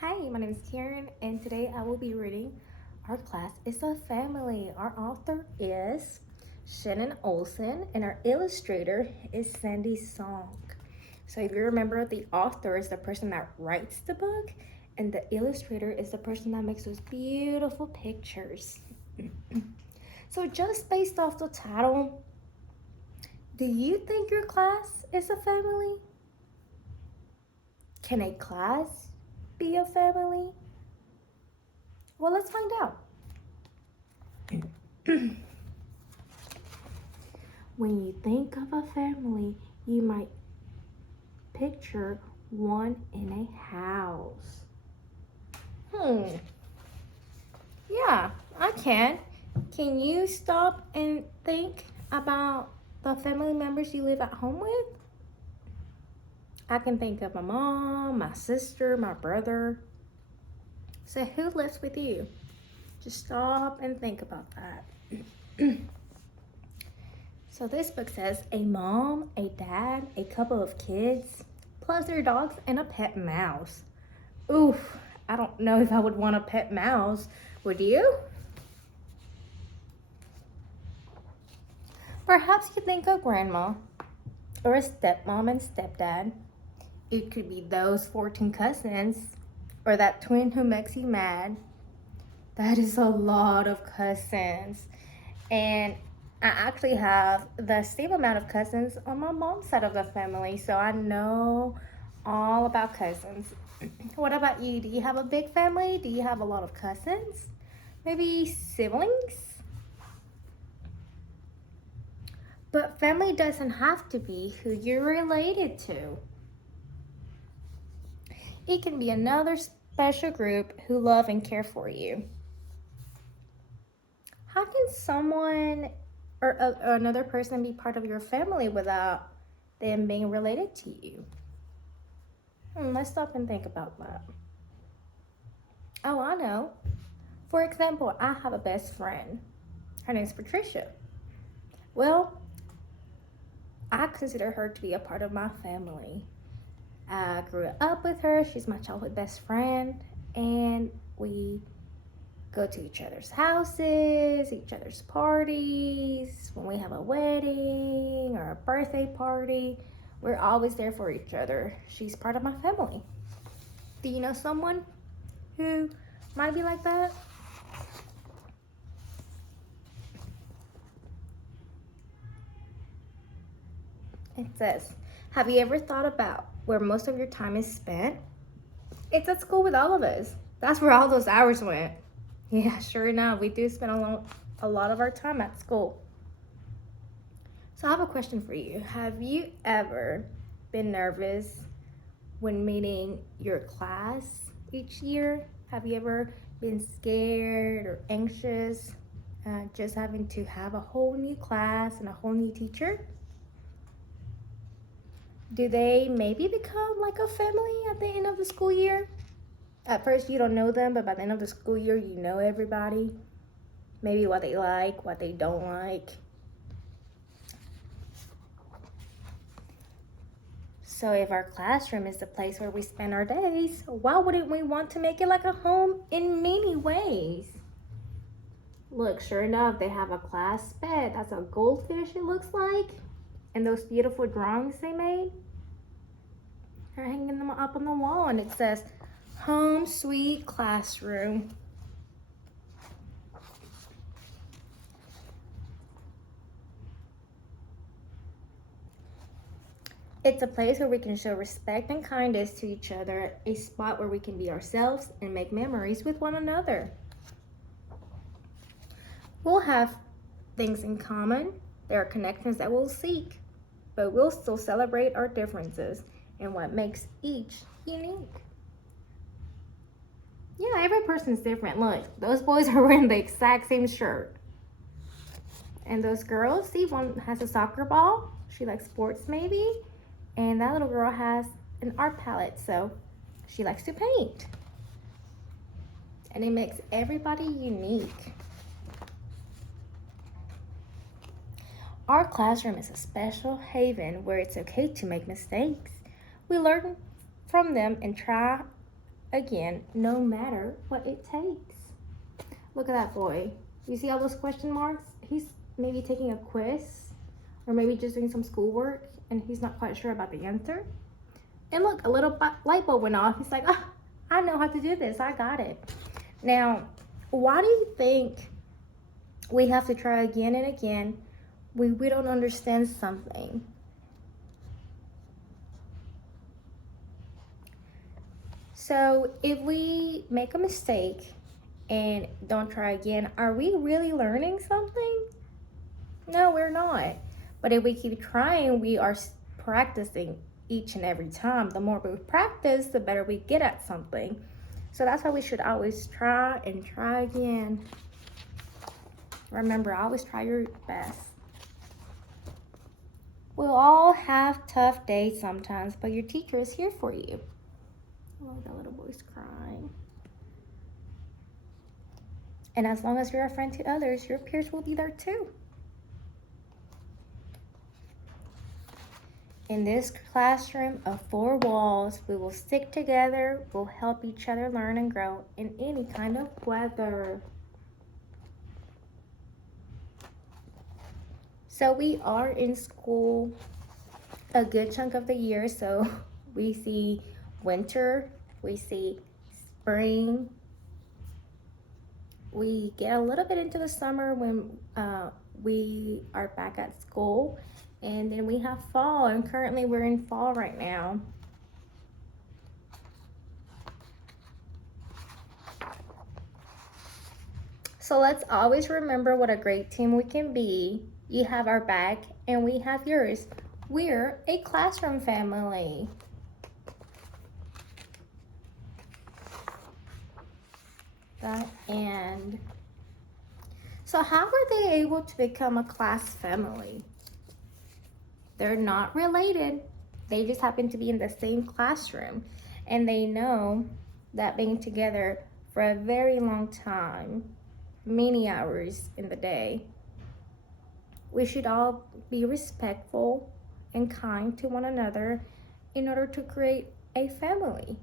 Hi, my name is Karen, and today I will be reading Our Class is a Family. Our author is Shannon Olson, and our illustrator is Sandy Song. So, if you remember, the author is the person that writes the book, and the illustrator is the person that makes those beautiful pictures. So, just based off the title, do you think your class is a family? Can a class be a family? Well, let's find out. When you think of a family, you might picture one in a house. Hmm, yeah, I can. Can you stop and think about the family members you live at home with? I can think of my mom, my sister, my brother. So, who lives with you? Just stop and think about that. So this book says a mom, a dad, a couple of kids, plus their dogs and a pet mouse. Oof, I don't know if I would want a pet mouse. Would you? Perhaps you think of grandma or a stepmom and stepdad. It could be those 14 cousins or that twin who makes you mad. That is a lot of cousins. And I actually have the same amount of cousins on my mom's side of the family, so I know all about cousins. What about you? Do you have a big family? Do you have a lot of cousins? Maybe siblings? But family doesn't have to be who you're related to. It can be another special group who love and care for you. How can someone or another person be part of your family without them being related to you? Let's stop and think about that. Oh, I know. For example, I have a best friend. Her name's Patricia. Well, I consider her to be a part of my family. I grew up with her. She's my childhood best friend, and we go to each other's houses, each other's parties. When we have a wedding or a birthday party, we're always there for each other. She's part of my family. Do you know someone who might be like that? It says, have you ever thought about where most of your time is spent? It's at school with all of us. That's where all those hours went. Yeah, sure enough, we do spend a lot of our time at school. So I have a question for you. Have you ever been nervous when meeting your class each year? Have you ever been scared or anxious just having to have a whole new class and a whole new teacher? Do they maybe become like a family at the end of the school year? At first, you don't know them, but by the end of the school year, you know everybody. Maybe what they like, what they don't like. So, if our classroom is the place where we spend our days, why wouldn't we want to make it like a home in many ways? Look, sure enough, they have a class bed. That's a goldfish, it looks like. And those beautiful drawings they made, they're hanging them up on the wall, and it says, Home Sweet Classroom. It's a place where we can show respect and kindness to each other, a spot where we can be ourselves and make memories with one another. We'll have things in common, there are connections that we'll seek, but we'll still celebrate our differences and what makes each unique. Yeah, every person's different. Look, those boys are wearing the exact same shirt. And those girls, see, one has a soccer ball. She likes sports maybe. And that little girl has an art palette, so she likes to paint. And it makes everybody unique. Our classroom is a special haven where it's okay to make mistakes. We learn from them and try again, no matter what it takes. Look at that boy. You see all those question marks? He's maybe taking a quiz or maybe just doing some schoolwork and he's not quite sure about the answer. And look, a little light bulb went off. He's like, oh, I know how to do this. I got it. Now, why do you think we have to try again and again when we don't understand something? So if we make a mistake and don't try again, are we really learning something? No, we're not. But if we keep trying, we are practicing each and every time. The more we practice, the better we get at something. So that's why we should always try and try again. Remember, always try your best. We'll all have tough days sometimes, but your teacher is here for you. Oh, that little boy's crying. And as long as you're a friend to others, your peers will be there too. In this classroom of 4 walls, we will stick together, we'll help each other learn and grow in any kind of weather. So we are in school a good chunk of the year, so we see winter, we see spring, we get a little bit into the summer when we are back at school, and then we have fall, and currently we're in fall right now. So let's always remember what a great team we can be. You have our back and we have yours. We're a classroom family. And so how were they able to become a class family? They're not related. They just happen to be in the same classroom. And they know that being together for a very long time, many hours in the day, we should all be respectful and kind to one another in order to create a family.